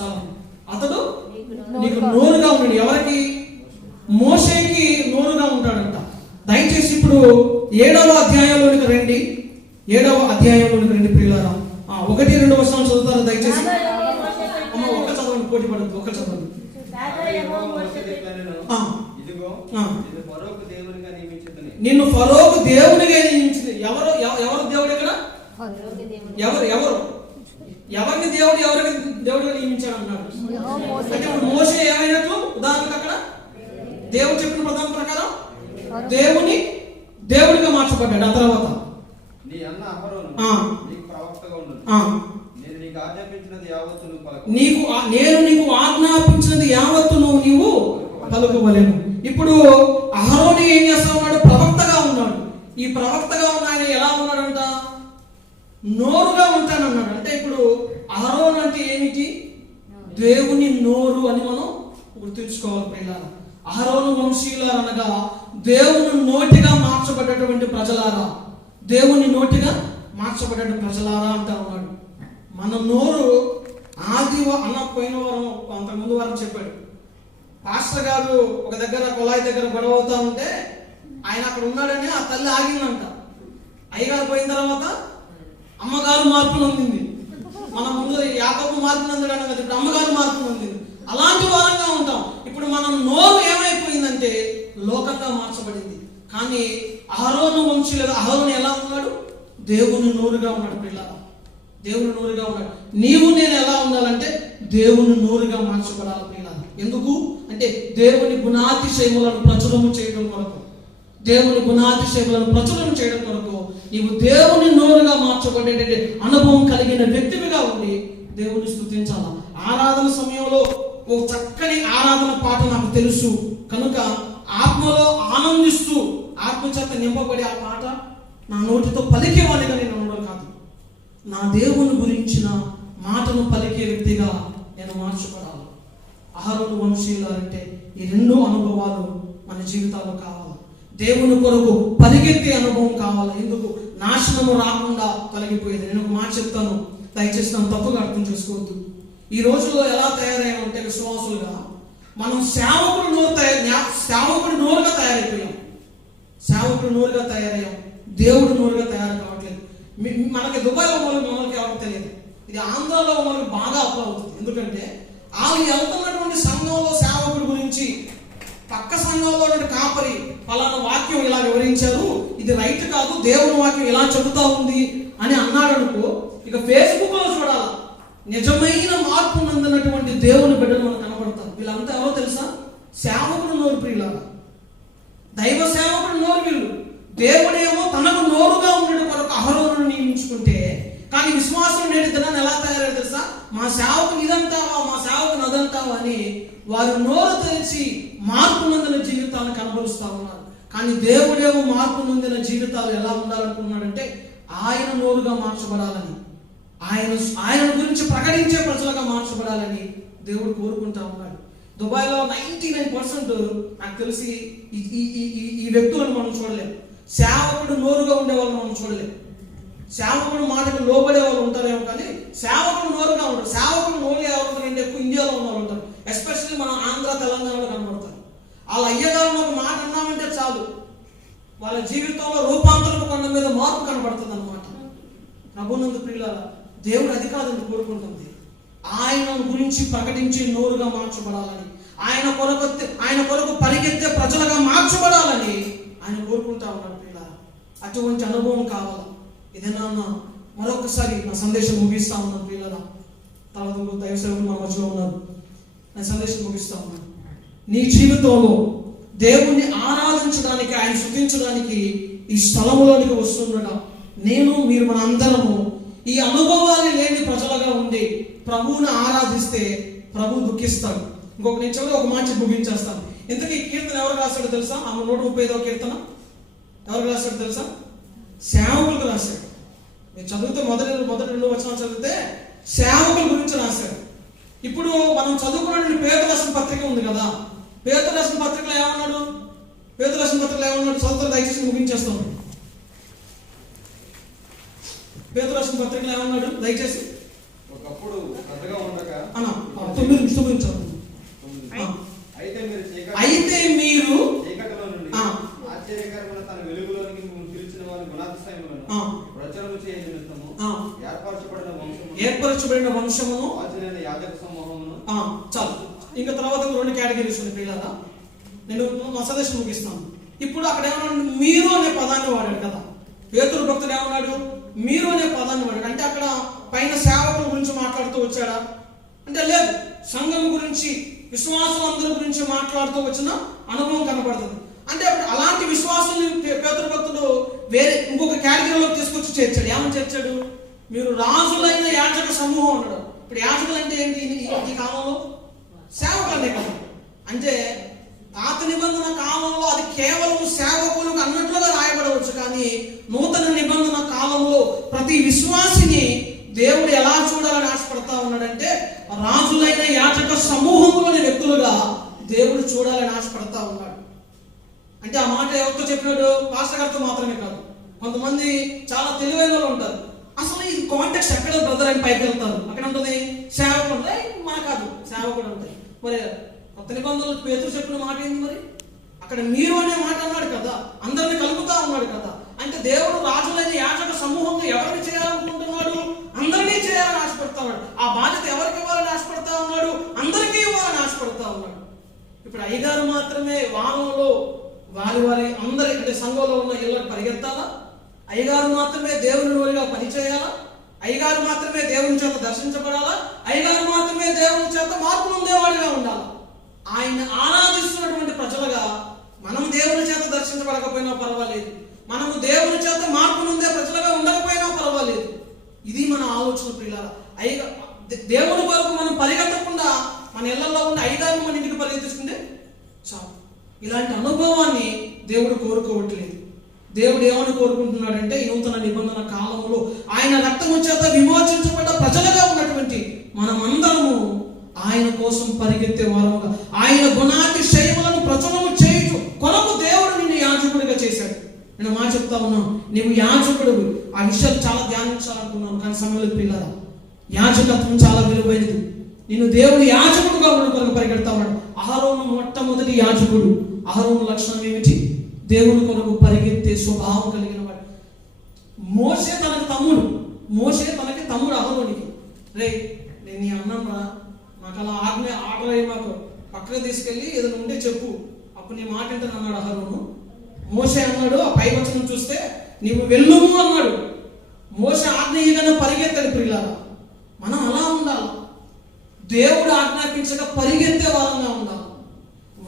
చాలా అతడు నీకు నోరుగా ఉన్నాడు. ఎవరికి? మోషేకి నోరుగా ఉంటాడంట. దయచేసి ఇప్పుడు ఏడవ అధ్యాయంలోనికి రండి. ఏడవ అధ్యాయంలోనికి రండి ప్రియులారా. ఆ, ఒకటి రెండు వర్షాలు చదువుతారు? దయచేసి. అమ్మ ఒక్క చదవండి పోటీ పడద్దు ఒక్క చదవండి. నిన్ను ఫరోకు దేవునిగా నియమించింది. ఎవరు ఎవ- ఎవరు దేవుడు ఇక్కడ? ఎవరు ఎవరు? ఎవరిని దేవుడు ఎవరికి దేవుడిగా నియమించాడు అన్నాడు అంటే మోసే ఏమైనట్లు ఉదాహరణకు అక్కడ దేవుడు చెప్పిన ప్రధాన ప్రకారం దేవుని దేవుడిగా మార్చబడ్డాడు. ఆ తర్వాత నీ అన్న అహరోను ఆ. నీకు ప్రవక్తగా నేను నీకు ఆజ్ఞాపించినది యావత్తు నీకు నేను నీకు ఆజ్ఞాపించినది యావత్తు నువ్వు నీవు పలుకోవలేను ఇప్పుడు అహరోని ఏం చేస్తా ఉన్నాడు? ప్రవక్తగా ఉన్నాడు. ఈ ప్రవక్తగా ఉన్న ఆయన ఎలా ఉన్నాడంట? నోరుగా ఉంటానన్నాడు. అంటే ఇప్పుడు అహరోన్ అంటే ఏమిటి? దేవుని నోరు అని మనం గుర్తుంచుకోవాలి పిల్లలు ఆరోను వంశీయులారు అనగా దేవుని నోటిగా మార్చబడ్డటువంటి ప్రజలారా. దేవుని నోటిగా మార్చబడ్డ ప్రజలారా అంటా ఉన్నాడు. మన నోరు ఆది అన్న పోయిన వారం అంతకుముందు వారం చెప్పాడు. పాస్టర్ గారు ఒక దగ్గర కుళాయి దగ్గర గొడవ అవుతా ఉంటే ఆయన అక్కడ ఉన్నాడని ఆ తల్లి ఆగిందంట. అయ్యగారు పోయిన తర్వాత అమ్మగారు మార్పు నొందింది. మన ముందు యాకపు మార్పు నొందడం కదా ఇప్పుడు అమ్మగారు మార్పు నొందింది. అలాంటి వారంగా ఉంటాం. ఇప్పుడు మనం నోరు ఏమైపోయిందంటే లోకంగా మార్చబడింది. కానీ అహరోను వంశీయులుగా అహరోను ఎలా ఉన్నాడు? దేవుని నోరుగా ఉన్నాడు పిల్లల. దేవుని నోరుగా ఉన్నాడు. నీవు నేను ఎలా ఉండాలంటే దేవుని నోరుగా మార్చబడాలి పిల్లల. ఎందుకు? అంటే దేవుని గుణాతిశయములను ప్రచురము చేయడం కొరకు. దేవుని గుణాతిశయములను ప్రచురం చేయడం కొరకు నీవు దేవుని నోరుగా మార్చబడేటువంటి అనుభవం కలిగిన వ్యక్తివిగా ఉండి దేవుని స్థుతించాల ఆరాధన సమయంలో ఓ చక్కని ఆరాధన పాట నాకు తెలుసు. కనుక ఆత్మలో ఆనందిస్తూ ఆత్మచేత నింపబడి ఆ పాట నా నోటితో పలికేవాడిగా నేను ఉండడం కాదు. నా దేవుని గురించిన మాటను పలికే వ్యక్తిగా నేను మార్చుకోవాలి. ఆహారం వంశీయులు అంటే ఈ రెండు అనుభవాలు మన జీవితాల్లో కావాలి. దేవుని కొరకు పరిగెత్తే అనుభవం కావాలి. ఎందుకు? నాశనము రాకుండా తొలగిపోయేది. నేను ఒక మాట చెప్తాను. దయచేసి నన్ను తప్పుగా అర్థం చేసుకోవద్దు. ఈ రోజుల్లో ఎలా తయారయ్యామంటే విశ్వాసులుగా మనం సేవకుడు నోరు తయారు జ్ఞా- సేవకుడు నోరుగా తయారైపోయాం. సేవకుడు నోరుగా తయారయ్యాం. దేవుడు నోరుగా తయారు కావట్లేదు. మనకి దుబాయ్లో మనకి మనకి ఎవరు తెలియదు. ఇది ఆంధ్రాలో మనకు బాగా అప్లై అవుతుంది ఎందుకంటే వాళ్ళు వెళ్తున్నటువంటి సంఘంలో సేవకుడి గురించి పక్క సంఘంలో ఉన్న కాపరి ఫలానా వాక్యం ఇలా వివరించారు. ఇది రైట్ కాదు దేవుని వాక్యం ఇలా చెబుతా ఉంది అని అన్నాడు అనుకో ఇక ఫేస్బుక్లో నిజమైన మార్పు నందినటువంటి దేవుని బిడ్డలు మనకు కనబడతారు. వీళ్ళంతా ఎవరో తెలుసా? సేవకుడు నోరు ప్రియులారా. దైవ సేవకుడు నోరు వీళ్ళు. దేవుడేమో తనకు నోరుగా ఉండడం కొరకు అహరోను నియమించుకుంటే కానీ విశ్వాసం నేటి దినాన్ని ఎలా తయారయ్యారు తెలుసా? మా సేవకుని ఇదంటావా మా సేవకుని అదంటావా అని వారు నోరు తెలిసి మార్పు నొందిన జీవితాలను కనబరుస్తా ఉన్నారు కానీ దేవుడేమో మార్పు నొందిన జీవితాలు ఎలా ఉండాలనుకున్నాడంటే ఆయన నోరుగా మార్చబడాలని ఆయన ఆయన గురించి ప్రకటించే ప్రజలుగా మార్చబడాలని దేవుడు కోరుకుంటా ఉన్నాడు. దుబాయ్లో నైంటీ నైన్ పర్సెంట్ నాకు తెలిసి ఈ ఈ- వ్యక్తులను మనం చూడలేము సేవకుడు నోరుగా ఉండేవాళ్ళు మనం చూడలేము సేవకుడు మాటకు లోబడే వాళ్ళు ఉంటారేమో కానీ సేవకుడు నోరుగా ఉంటారు సేవకుడు నోరు ఎవరు ఉంటారంటే ఎక్కువ ఇండియాలో ఉన్న వాళ్ళు ఉంటారు. ఎస్పెషల్లీ మన ఆంధ్ర తెలంగాణలో కనబడతారు వాళ్ళ అయ్యగారు ఒక మాట అన్నామంటే చాలు. వాళ్ళ జీవితంలో రూపాంతరపు కొండ మీద మార్పు కనబడుతుంది అనమాట ప్రభునందు ప్రియుల దేవుడు అది కాదని కోరుకుంటుంది. ఆయన గురించి ప్రకటించి నోరుగా మార్చబడాలని ఆయన కొరకు ఆయన కొరకు పరిగెత్తే ప్రజలుగా మార్చబడాలని ఆయన కోరుకుంటా ఉన్నాడు ప్రియులారా. అటువంటి అనుభవం కావాలి. ఏదైనా మరొకసారి నా సందేశం ముగిస్తా ఉన్నాను పిల్లల తర్వాత ఇంకో మా మధ్యలో ఉన్నారు. నా సందేశం ముగిస్తా ఉన్నాను. నీ జీవితంలో దేవుణ్ణి ఆరాధించడానికి ఆయన శుద్ధించడానికి ఈ స్థలంలోనికి వస్తుండగా నేను మీరు మన అందరము ఈ అనుభవాలు లేని ప్రజలుగా ఉండి ప్రభువుని ఆరాధిస్తే ప్రభు దుఃఖిస్తాడు. ఇంకొక నేను చివరి ఒక మాట ముగించేస్తాను. ఇంతకీ ఈ కీర్తన ఎవరు రాశాడో తెలుసా? ఆమె నూట ముప్పై ఐదో కీర్తన. ఎవరు రాశాడు తెలుసా? సేవకులకు రాశాడు. మీరు చదివితే మొదటి మొదటి రెండు వచ్చిన చదివితే సేవకుల గురించి రాశాడు. ఇప్పుడు మనం చదువుకున్న పేరు రాసిన పత్రిక ఉంది కదా పేద రాసిన పత్రికలో ఏమన్నాడు పేద రాసిన పత్రికలో ఏమన్నాడు చదువుతారు దయచేసి ముగించేస్తాను పేద రాసిన పత్రికలో ఏమన్నాడు దయచేసి ఒకప్పుడు పెద్దగా అన్నా, తొమ్మిది. ఆ. అయితే మీరు. ఆశ్చర్యకరమైన తన వెలుగులోనికి పిలిచిన వారి గుణాతిశయములను. ఏర్పరచబడిన వంశము ఏర్పరచబడిన వంశమును యాజక సమూహమును చాలు ఇంకా తర్వాత రెండు కేటగిరీస్ ఉన్నాయి పిల్లల. నేను మా సదస్సు ముగిస్తాను. ఇప్పుడు అక్కడ ఏమన్నాడు? మీరు అనే పదాన్ని వాడాడు కదా. పేతురు భక్తుడు ఏమన్నాడు? మీరు అనే పదాన్ని వాడాడు. అంటే అక్కడ పైన సేవకుల గురించి మాట్లాడుతూ వచ్చాడా? అంటే లేదు. సంఘం గురించి విశ్వాసం అందరి గురించి మాట్లాడుతూ వచ్చిన అనుభవం కనబడుతుంది అంటే అప్పుడు అలాంటి విశ్వాసం పేతురు భక్తుడు వేరే ఇంకొక కేటగిరీలోకి తీసుకొచ్చి చేర్చాడు. ఏమని చేర్చాడు? మీరు రాజులైన యాచక సమూహం అన్నాడు. ఇప్పుడు యాజకులు అంటే ఏంటి? ఈ కాలంలో సేవకుల నిబంధన అంటే పాత నిబంధన కాలంలో అది కేవలం సేవకులకు అన్నట్లుగా రాయబడవచ్చు కానీ నూతన నిబంధన కాలంలో ప్రతి విశ్వాసిని దేవుడు ఎలా చూడాలని ఆశపడతా ఉన్నాడంటే రాజులైన యాచక సమూహంలోని వ్యక్తులుగా దేవుడు చూడాలని ఆశపడతా ఉన్నాడు. అంటే ఆ మాట ఎవరితో చెప్పినాడు? పాస్టర్ గారితో మాత్రమే కాదు. కొంతమంది చాలా తెలివైన వాళ్ళు ఉంటారు. అసలు ఈ కాంటాక్ట్స్ ఎక్కడ బ్రదర్ అని పైకి వెళ్తారు? అక్కడ ఉంటుంది సేవకుడు. ఉంటాయి మన కాదు. సేవకుడు ఉంటాయి మరి కొత్త నిబంధనలు పేతురు చెప్పిన మాట ఏంది మరి? అక్కడ మీరు అనే మాట అన్నాడు కదా. అందరిని కలుపుతా ఉన్నాడు కదా. అంటే దేవుడు రాజులైన యాజక సమూహంగా ఎవరిని చేయాలనుకుంటున్నాడు? అందరినీ చేయాలని ఆశపడతా ఉన్నాడు. ఆ బాధ్యత ఎవరికి ఇవ్వాలని ఆశపడతా ఉన్నాడు? అందరికీ ఇవ్వాలని ఆశపడతా ఉన్నాడు. ఇప్పుడు అయ్యగారు మాత్రమే వాహనంలో వారి వారి అందరి అంటే సంఘంలో ఉన్న ఇళ్ళకి పరిగెత్తాలా? అయ్యగారు మాత్రమే దేవుని రోజుగా పనిచేయాలా అయ్యగారు మాత్రమే దేవుని చేత దర్శించబడాలా? అయ్యగారు మాత్రమే దేవుని చేత మార్పు పొందేవాడిగా ఉండాలి? ఆయన ఆరాధిస్తున్నటువంటి ప్రజలుగా మనం దేవుని చేత దర్శించబడకపోయినా పర్వాలేదు. మనము దేవుని చేత మార్పు పొందే ప్రజలుగా ఉండకపోయినా పర్వాలేదు. ఇది మన ఆలోచన ప్రియుల అయ్య దేవుని కొరకు మనం పరిగెత్తకుండా మన ఇళ్ళలో ఉన్న ఐదారు మన ఇంటికి పరిగెత్తించుకుంటే చాలు. ఇలాంటి అనుభవాన్ని దేవుడు కోరుకోవట్లేదు. దేవుడు ఏమని కోరుకుంటున్నాడంటే నూతన నిబంధన కాలంలో ఆయన రక్తము చేత విమోచించబడ్డ ప్రజలుగా ఉన్నటువంటి మనమందరము ఆయన కోసం పరిగెత్తే వారముగా ఆయన గుణాతిశయములను ప్రచురము చేయుచు కొరకు దేవుడు నిన్ను యాజకుడిగా చేశాడు. నేను మా చెప్తా ఉన్నాను నీవు యాజకుడు ఆ విషయాలు చాలా ధ్యానించాలనుకున్నాను కానీ సమయంలో పిల్లల యాజకత్వం చాలా విలువైనది. నేను దేవుడు యాజకుడుగా ఉన్న కొరకు పరిగెడతా ఉన్నాడు. అహరోను మొట్టమొదటి యాజకుడు. అహరోను లక్షణం ఏమిటి? దేవుని కొరకు పరిగెత్తే స్వభావం కలిగిన వాడు. మోసే తనకి తమ్ముడు. మోసే తనకి తమ్ముడు అహరోనికి. రే నేను నీ అన్నం రా. నాకు అలా ఆజ్ఞ ఆర్డర్ అయ్యి మాకు పక్కన తీసుకెళ్ళి ఏదైనా ఉంటే చెప్పు. అప్పుడు నీ మాట ఏంటని అన్నాడు అహరోను. మోసే అన్నాడు ఆ పై వచనం చూస్తే నీవు వెళ్ళుము అన్నాడు. మోస ఆజ్ఞయగానే పరిగెత్తాడు ప్రియులారా. మనం అలా ఉండాలి? దేవుడు ఆజ్ఞాపించక పరిగెత్తే వాళ్ళంగా ఉండాలి?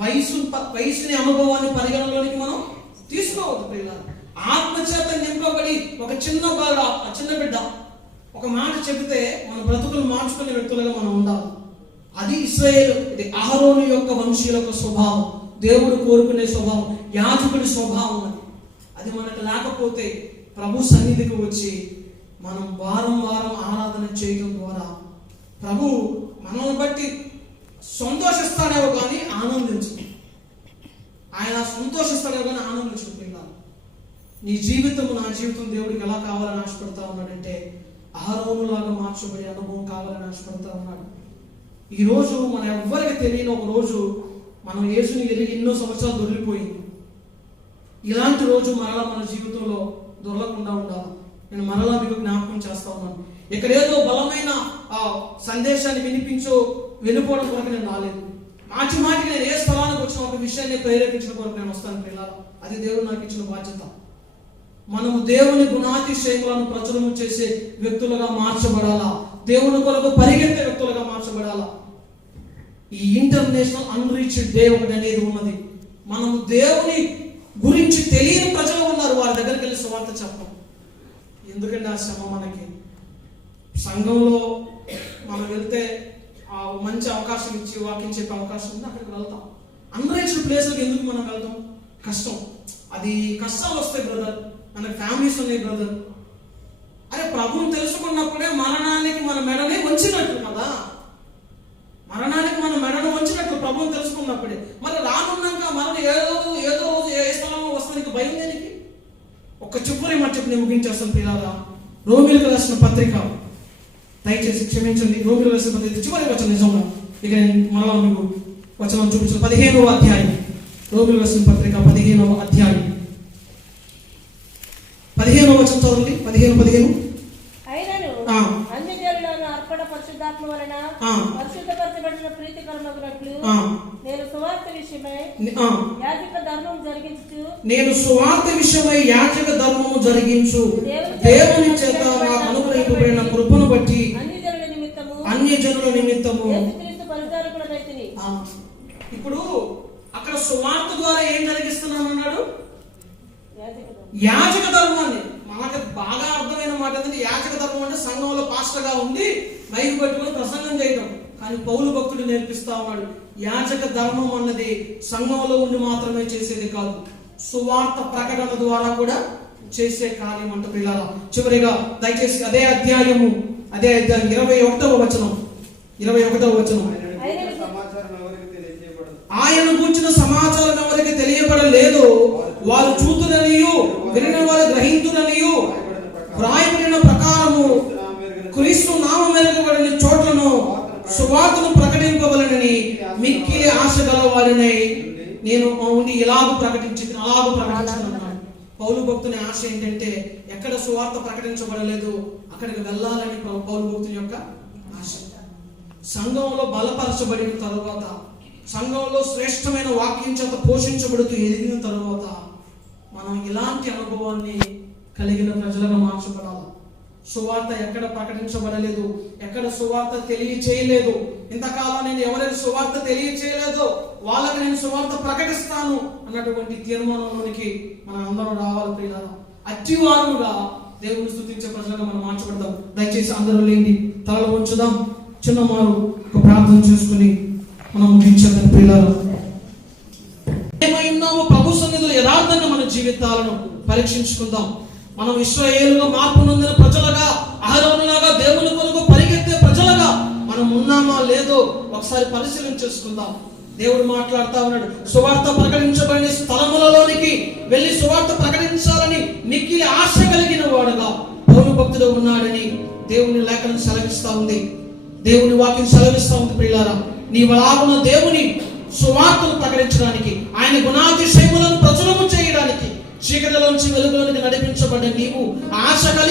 వయసు వయసుని అనుభవాన్ని పరిగణలోనికి మనం తీసుకోవద్దు ప్రియులారా. ఆత్మచేత నింపబడి ఒక చిన్న బాల ఆ చిన్న బిడ్డ ఒక మాట చెబితే మన బ్రతుకులు మార్చుకునే వ్యక్తులుగా మనం ఉండాలి. అది ఇస్రాయేల్ ఇది ఆహరోను యొక్క వంశీయులకు స్వభావం. దేవుడు కోరుకునే స్వభావం యాజకుడి స్వభావం అది. అది మనకు లేకపోతే ప్రభు సన్నిధికి వచ్చి మనం వారం వారం ఆరాధన చేయడం ద్వారా ప్రభు మనల్ని బట్టి సంతోషిస్తాడేవో కానీ ఆనందించు ఆయన సంతోషిస్తాడేవో కానీ ఆనందించు పిల్లలు నీ జీవితం నా జీవితం దేవుడికి ఎలా కావాలని ఆశపడతా ఉన్నాడంటే ఆరోనులాగా మార్చబడే అనుభవం కావాలని ఆశపడతా ఉన్నాడు. ఈ రోజు మన ఎవ్వరికి తెలియని ఒక రోజు మనం యేసుని ఎరిగి ఎన్నో సంవత్సరాలు దొరికిపోయింది. ఇలాంటి రోజు మరలా మన జీవితంలో దొరకకుండా ఉండాలి. నేను మరలా మీకు జ్ఞాపకం చేస్తా ఉన్నాను. ఇక్కడ ఏదో బలమైన ఆ, సందేశాన్ని వినిపించో వెళ్ళిపోవడం కొరకు నేను రాలేదు. మాటి మాటికి నేను ఏ స్థలానికి వచ్చిన ఒక విషయాన్ని ప్రేరేపించిన కొరకు నేను వస్తాను పిల్లలు. అది దేవుడు నాకు ఇచ్చిన బాధ్యత. మనము దేవుని గుణాతిశయములను ప్రచురము చేసే వ్యక్తులుగా మార్చబడాలా? దేవుని కొరకు పరిగెత్తే వ్యక్తులుగా మార్చబడాలా? ఈ ఇంటర్నేషనల్ అన్రీచ్డ్ డే ఒకటి అనేది ఉన్నది. మనము దేవుని గురించి తెలియని ప్రజలు ఉన్నారు. వారి దగ్గరికి వెళ్ళి సువార్త చెప్పం. ఎందుకంటే ఆ శ్రమ మనకి? సంఘంలో మనం వెళ్తే మంచి అవకాశం ఇచ్చి వాకింగ్ చెప్పే అవకాశం ఉంది అక్కడికి వెళ్తాం. అన్రీచ్డ్ ప్లేస్లకు ఎందుకు మనం వెళ్తాం? కష్టం. అది కష్టాలు వస్తాయి బ్రదర్ మనకి ఫ్యామిలీస్ ఉన్నాయి బ్రదర్ అరే ప్రభువుని తెలుసుకున్నప్పుడే మరణానికి మన మెడనే వంచినట్టు కదా? మరణానికి మన మెడను వంచినట్టు ప్రభువుని తెలుసుకున్నప్పుడే. మరి రానున్నాక మరణ ఏదో ఏదో రోజు ఏ స్థలంలో వస్తానికి భయం దేనికి? ఒక్క చుప్పురి మాట చెప్పు నేను ముగించేస్తాను పిల్లగా రోమిలకు రాసిన పత్రిక దయచేసి క్షమించండి. రాసిన పత్రిక చివరి వచ్చిన నిజంగా ఇక మరలా మీకు వచనం చూపించిన పదిహేనవ అధ్యాయం. రోగులు వేసిన పత్రిక పదిహేనవ అధ్యాయం. పదిహేనవ వచనం చదవండి. పదిహేను పదిహేను. అన్ని జనులను అర్పణ పరిశుద్ధాత్మ వలన ఆ. పరిశుద్ధపరచబడిన ప్రీతి నేను సువార్త విషయమై యాజక ధర్మం జరిగించు నేను సువార్త విషయమై ధర్మము జరిగించు. దేవుని చేత నాకు అనుగ్రహింపబడిన కృపను బట్టి అన్ని జనుల నిమిత్తము. ఇప్పుడు అక్కడ సువార్త ద్వారా ఏం జరిగిస్తున్నాను అన్నాడు? యాజక. యాచక ధర్మాన్ని మనకు బాగా అర్థమైన మాట ఏంటంటే యాచక ధర్మం అంటే సంఘంలో పాస్టర్గా ఉండి మైకు పెట్టుకొని ప్రసంగం చేయడం కానీ పౌలు భక్తుడు నేర్పిస్తా ఉన్నాడు యాచక ధర్మం అన్నది సంఘంలో ఉండి మాత్రమే చేసేది కాదు. సువార్త ప్రకటన ద్వారా కూడా చేసే కార్యం అంట పిల్లల చివరిగా దయచేసి అదే అధ్యాయము అదే ఇరవై ఒకటవ వచనం. ఇరవై ఒకటవ వచనం. ఆయన నడిచిన సమాచారం ఎవరికి తెలియజేయబడదు? ఆయన కూర్చున్న సమాచారం ఎవరికి తెలియబడలేదు? వారు చూతురనియు వినిన వారు గ్రహింతురనియు వ్రాయబడిన ప్రకారము క్రీస్తు నామ మెరగబడిన చోట్లను సువార్తను ప్రకటింపవలనని మిక్కిలి ఆశ గల వారినై నేను ఉండి ఇలాగ ప్రకటించి అలాగ ప్రకటించుకున్నాను. పౌలు భక్తుని ఆశ ఏంటంటే ఎక్కడ సువార్త ప్రకటించబడలేదు అక్కడికి వెళ్ళాలని పౌ- పౌలు భక్తుని యొక్క ఆశ. సంఘంలో బలపరచబడిన తరువాత సంఘంలో శ్రేష్టమైన వాక్యం చేత పోషించబడుతూ ఎదిగిన తర్వాత మనం ఇలాంటి అనుభవాన్ని కలిగిన ప్రజలుగా మార్చబడాలి. సువార్త ఎక్కడ ప్రకటించబడలేదు ఎక్కడ సువార్త తెలియచేయలేదు. ఇంతకాలం నేను ఎవరైనా సువార్త తెలియచేయలేదో వాళ్ళకి నేను సువార్త ప్రకటిస్తాను అన్నటువంటి తీర్మానంలోనికి మన అందరం రావాలి ప్రియులారా. అట్టివారుగా దేవుని స్థుతించే ప్రజలుగా మనం మార్చబడదాం దయచేసి అందరూ లేండి తలలో ఉంచుదాం చిన్నమారు ఒక ప్రార్థన చేసుకుని మనం ముగించేద్దాం ప్రియులారా. ఏమై ఉన్నామో ప్రభు సన్నిధిలో యథార్థంగా మన జీవితాలను పరీక్షించుకుందాం. మనం ఇస్రాయేలుగా మార్పు నొందిన ప్రజలుగా అహరోనులాగా దేవుని కొరకు పరిగెత్తే ప్రజలుగా మనం ఉన్నామా లేదో ఒకసారి పరిశీలన చేసుకుందాం. దేవుడు మాట్లాడుతా ఉన్నాడు. సువార్త ప్రకటించబడిన స్థలములలోనికి వెళ్ళి సువార్త ప్రకటించాలని నిక్కిలి ఆశ కలిగిన వాడుగా పౌరు భక్తుడు ఉన్నాడని దేవుని లేఖనం సెలవిస్తా ఉంది. దేవుని వాక్యం సెలవిస్తా ఉంది ప్రియులారా. నీవలాగున్న దేవుని సువార్తను ప్రకటించడానికి ఆయన గుణాతిశయములను ప్రచురము చేయడానికి చీకటిలోంచి వెలుగులోనికి నడిపించబడ్డ నీవు ఆశ కలిగి